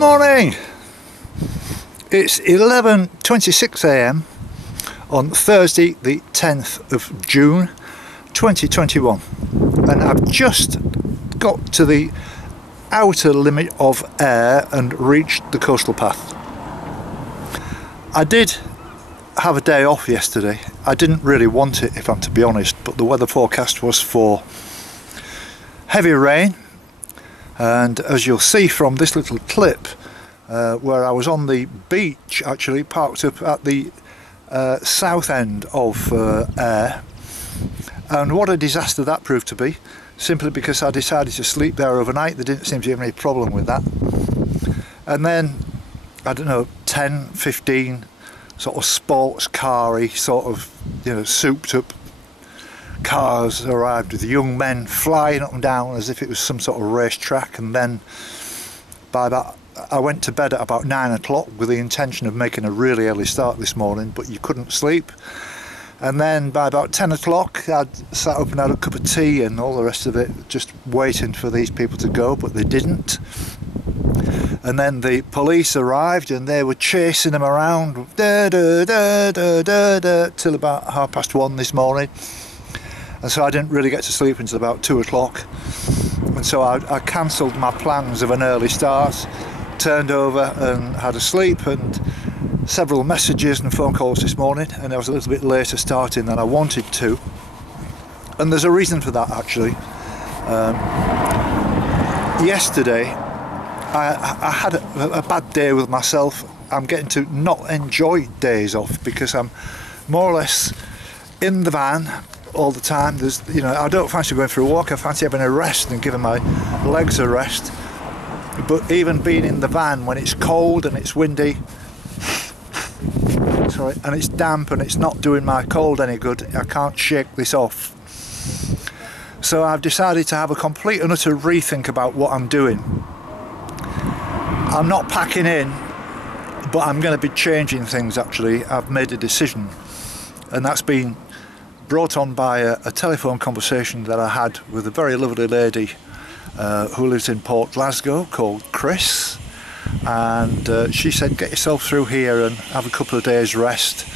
morning! It's 11:26 AM on Thursday the 10th of June 2021, and I've just got to the outer limit of air and reached the coastal path. I did have a day off yesterday. I didn't really want it, if I'm to be honest, but the weather forecast was for heavy rain, and as you'll see from this little clip where I was on the beach, actually parked up at the south end of Ayr, and what a disaster that proved to be, simply because I decided to sleep there overnight. There didn't seem to be any problem with that. And then, I don't know, 10, 15 sort of sports car-y, sort of, you know, souped up cars arrived with young men flying up and down as if it was some sort of racetrack. And then I went to bed at about 9 o'clock with the intention of making a really early start this morning, but you couldn't sleep. And then by about 10 o'clock I'd sat up and had a cup of tea and all the rest of it, just waiting for these people to go, but they didn't. And then the police arrived and they were chasing them around till about 1:30 this morning. And so I didn't really get to sleep until about 2 o'clock. And so I cancelled my plans of an early start, turned over and had a sleep, and several messages and phone calls this morning, and I was a little bit later starting than I wanted to. And there's a reason for that, actually. Yesterday I had a bad day with myself. I'm getting to not enjoy days off because I'm more or less in the van all the time. There's, you know, I don't fancy going for a walk. I fancy having a rest and giving my legs a rest. But even being in the van when it's cold and it's windy, sorry, and it's damp and it's not doing my cold any good, I can't shake this off. So I've decided to have a complete and utter rethink about what I'm doing. I'm not packing in, but I'm going to be changing things. Actually, I've made a decision, and that's been brought on by a telephone conversation that I had with a very lovely lady who lives in Port Glasgow called Chris, and she said, get yourself through here and have a couple of days rest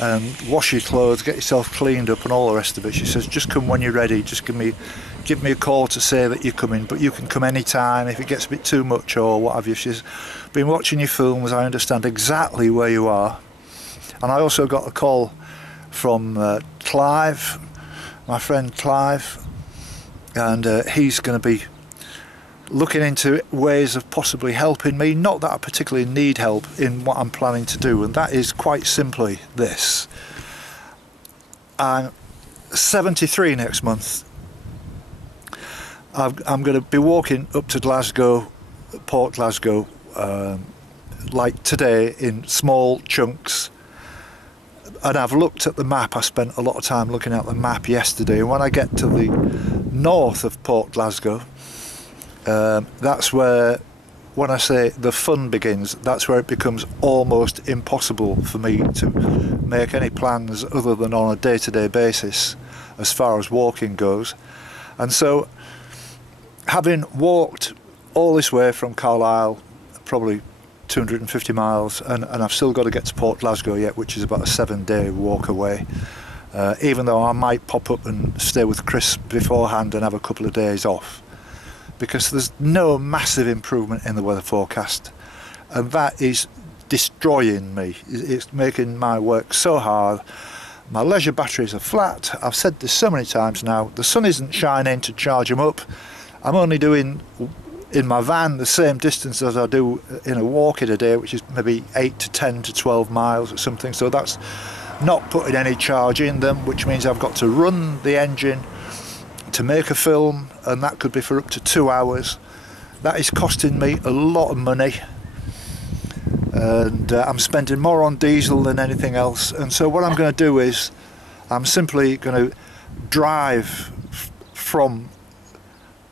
and wash your clothes, get yourself cleaned up and all the rest of it. She says, just come when you're ready, just give me a call to say that you're coming, but you can come any time if it gets a bit too much or what have you. She's been watching your films, I understand exactly where you are. And I also got a call from Clive, my friend Clive, and he's going to be looking into ways of possibly helping me. Not that I particularly need help in what I'm planning to do, and that is quite simply this. I'm 73 next month. I'm going to be walking up to Glasgow, Port Glasgow, like today, in small chunks. And I've looked at the map. I spent a lot of time looking at the map yesterday, and when I get to the north of Port Glasgow, that's where, when I say the fun begins, that's where it becomes almost impossible for me to make any plans other than on a day-to-day basis as far as walking goes. And so, having walked all this way from Carlisle, probably 250 miles, and I've still got to get to Port Glasgow yet, which is about a 7-day walk away, even though I might pop up and stay with Chris beforehand and have a couple of days off, because there's no massive improvement in the weather forecast, and that is destroying me. It's making my work so hard. My leisure batteries are flat. I've said this so many times now. The sun isn't shining to charge them up. I'm only doing in my van the same distance as I do in a walk in a day, which is maybe 8 to 10 to 12 miles or something, so that's not putting any charge in them, which means I've got to run the engine to make a film, and that could be for up to 2 hours. That is costing me a lot of money, and I'm spending more on diesel than anything else. And so what I'm going to do is I'm simply going to drive from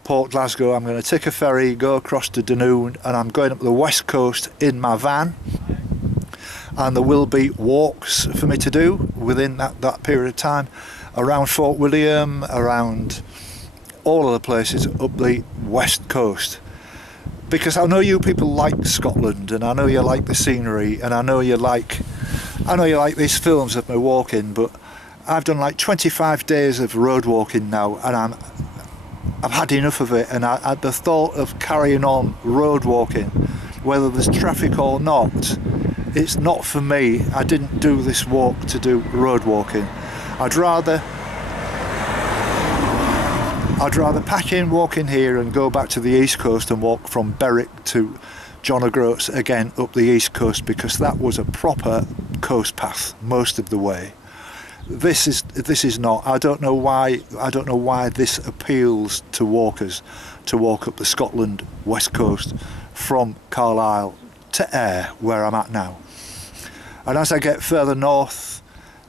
Port Glasgow. I'm going to take a ferry, go across to Dunoon, and I'm going up the west coast in my van, and there will be walks for me to do within that period of time around Fort William, around all of the places up the west coast, because I know you people like Scotland, and I know you like the scenery, and I know you like these films of me walking, but I've done like 25 days of road walking now, and I've had enough of it, and the thought of carrying on road walking, whether there's traffic or not, it's not for me. I didn't do this walk to do road walking. I'd rather pack in, walk in here, and go back to the east coast and walk from Berwick to John O'Groats again up the east coast, because that was a proper coast path most of the way. This is not. I don't know why this appeals to walkers, to walk up the Scotland west coast from Carlisle to Ayr, where I'm at now. And as I get further north,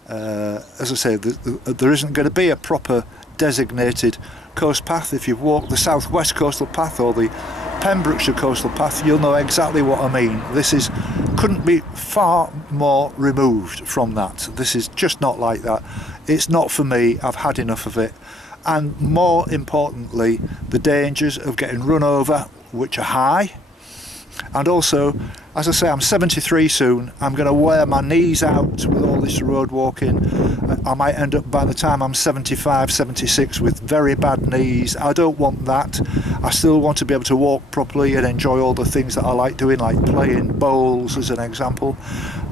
as I say, there isn't going to be a proper designated coast path. If you've walked the southwest coastal path or the Pembrokeshire coastal path, you'll know exactly what I mean. This couldn't be far more removed from that. This is just not like that. It's not for me. I've had enough of it. And more importantly, the dangers of getting run over, which are high. And also, as I say, I'm 73 soon. I'm going to wear my knees out with all this road walking. I might end up by the time I'm 75, 76 with very bad knees. I don't want that. I still want to be able to walk properly and enjoy all the things that I like doing, like playing bowls as an example.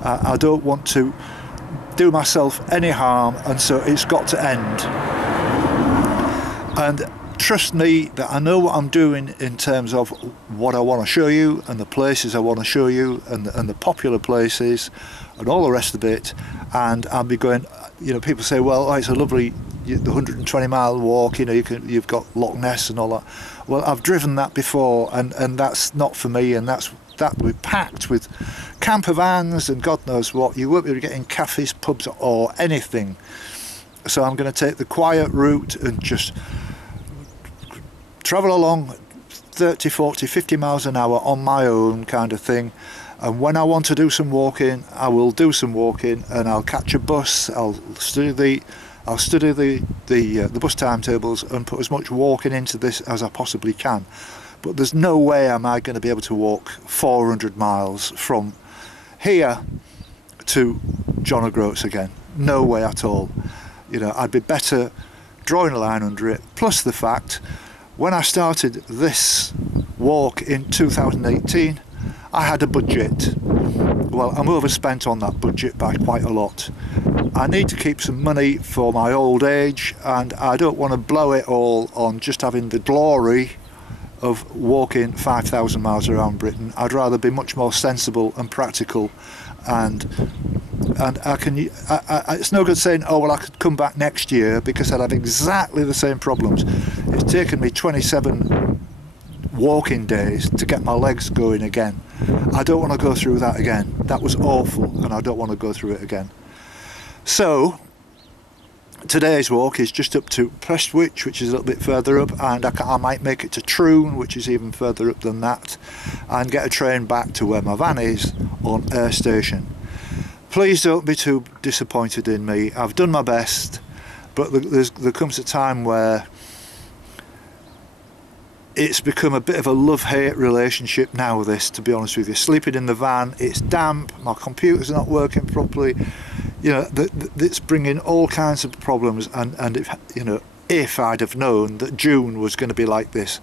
I don't want to do myself any harm, and so it's got to end. And trust me that I know what I'm doing in terms of what I want to show you, and the places I want to show you, and the popular places and all the rest of it. And I'll be going, you know, people say, well, oh, it's a lovely, the 120-mile walk, you know, you've got Loch Ness and all that. Well, I've driven that before, and that's not for me, and that we're packed with camper vans and God knows what. You won't be able to get in cafes, pubs or anything. So I'm going to take the quiet route and just travel along 30, 40, 50 miles an hour on my own kind of thing. And when I want to do some walking, I will do some walking, and I'll catch a bus. I'll study the bus timetables and put as much walking into this as I possibly can. But there's no way am I going to be able to walk 400 miles from here to John O'Groats again. No way at all. You know, I'd be better drawing a line under it. Plus the fact, when I started this walk in 2018, I had a budget. Well, I'm overspent on that budget by quite a lot. I need to keep some money for my old age, and I don't want to blow it all on just having the glory of walking 5,000 miles around Britain. I'd rather be much more sensible and practical, and it's no good saying, oh well, I could come back next year, because I'd have exactly the same problems. It's taken me 27 walking days to get my legs going again. I don't want to go through that again. That was awful, and I don't want to go through it again. So today's walk is just up to Prestwich, which is a little bit further up, and I might make it to Troon, which is even further up than that, and get a train back to where my van is on Ayr Station. Please don't be too disappointed in me. I've done my best, but there comes a time where it's become a bit of a love-hate relationship now, this, to be honest with you. Sleeping in the van, it's damp, my computer's not working properly, you know, it's bringing all kinds of problems, and if, you know, if I'd have known that June was going to be like this,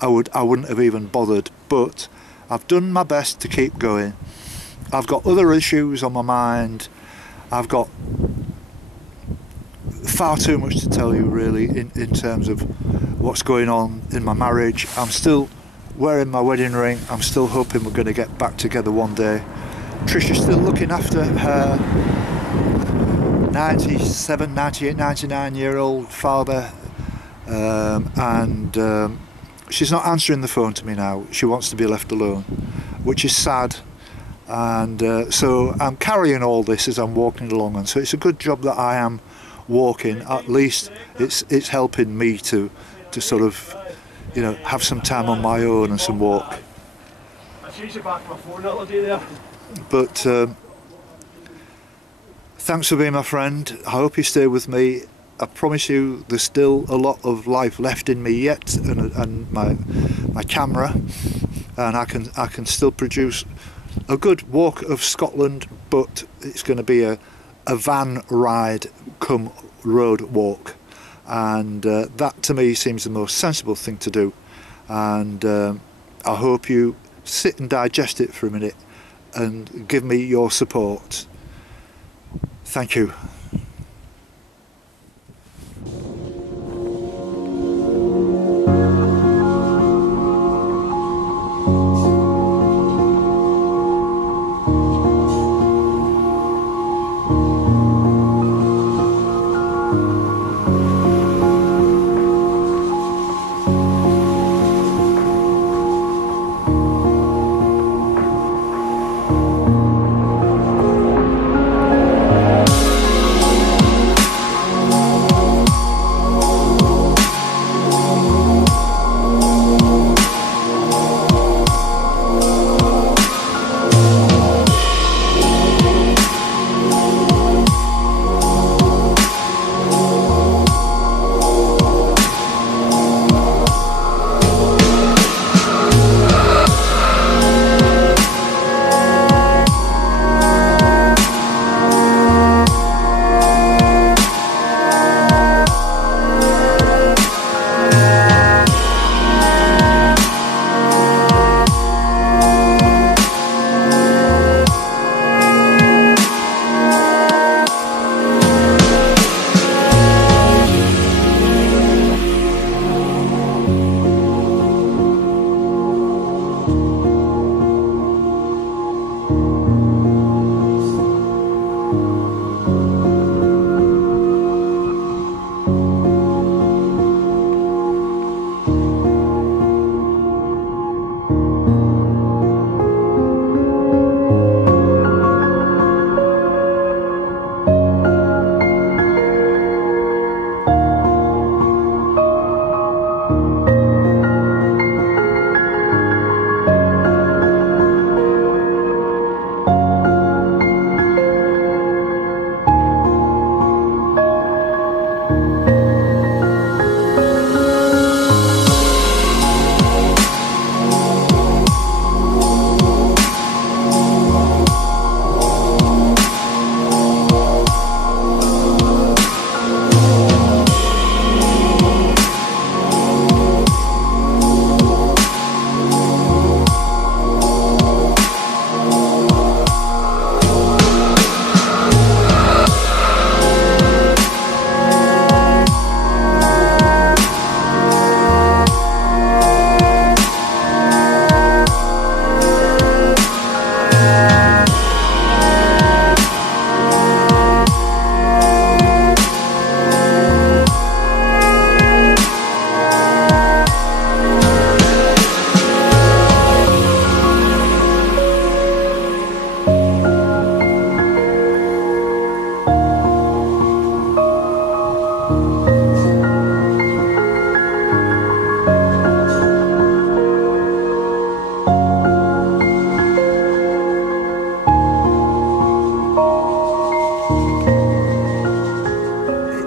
I wouldn't have even bothered. But I've done my best to keep going. I've got other issues on my mind. I've got far too much to tell you, really, in terms of what's going on in my marriage. I'm still wearing my wedding ring. I'm still hoping we're going to get back together one day. Trisha's still looking after her 97, 98, 99-year-old father, and she's not answering the phone to me now. She wants to be left alone, which is sad. And so I'm carrying all this as I'm walking along, and so it's a good job that I am walking. At least it's helping me to sort of, you know, have some time on my own and some walk. I changed it back to my phone the other day there. But thanks for being my friend. I hope you stay with me. I promise you there's still a lot of life left in me yet, and my camera. and I can still produce a good walk of Scotland, but it's going to be a van ride come road walk, and that to me seems the most sensible thing to do. And I hope you sit and digest it for a minute and give me your support. Thank you.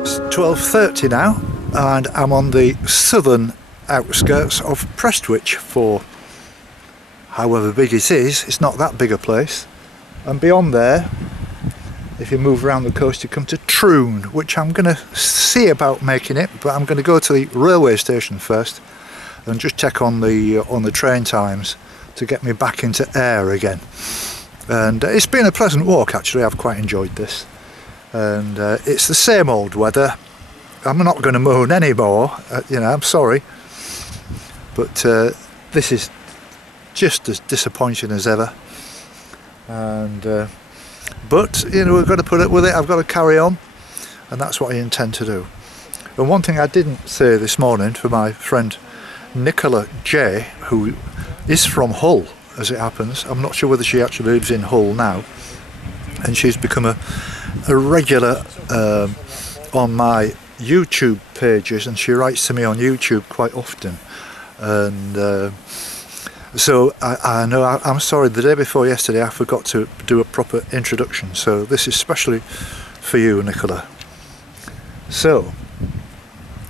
It's 12:30 now, and I'm on the southern outskirts of Prestwich for however big it is. It's not that big a place. And beyond there, if you move around the coast, you come to Troon, which I'm going to see about making it, but I'm going to go to the railway station first and just check on the train times to get me back into Ayr again. And it's been a pleasant walk actually. I've quite enjoyed this, and it's the same old weather. I'm not going to moan anymore, you know, I'm sorry, but this is just as disappointing as ever. And but you know, we've got to put up with it. I've got to carry on, and that's what I intend to do. And one thing I didn't say this morning for my friend Nicola J, who is from Hull as it happens. I'm not sure whether she actually lives in Hull now, and she's become a regular on my YouTube pages, and she writes to me on YouTube quite often. And so I know I'm sorry, the day before yesterday I forgot to do a proper introduction, so this is specially for you, Nicola. So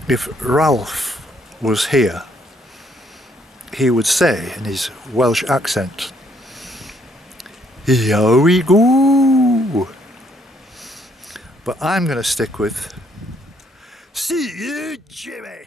if Ralph was here he would say in his Welsh accent. Here we go. But I'm going to stick with, see you, Jimmy.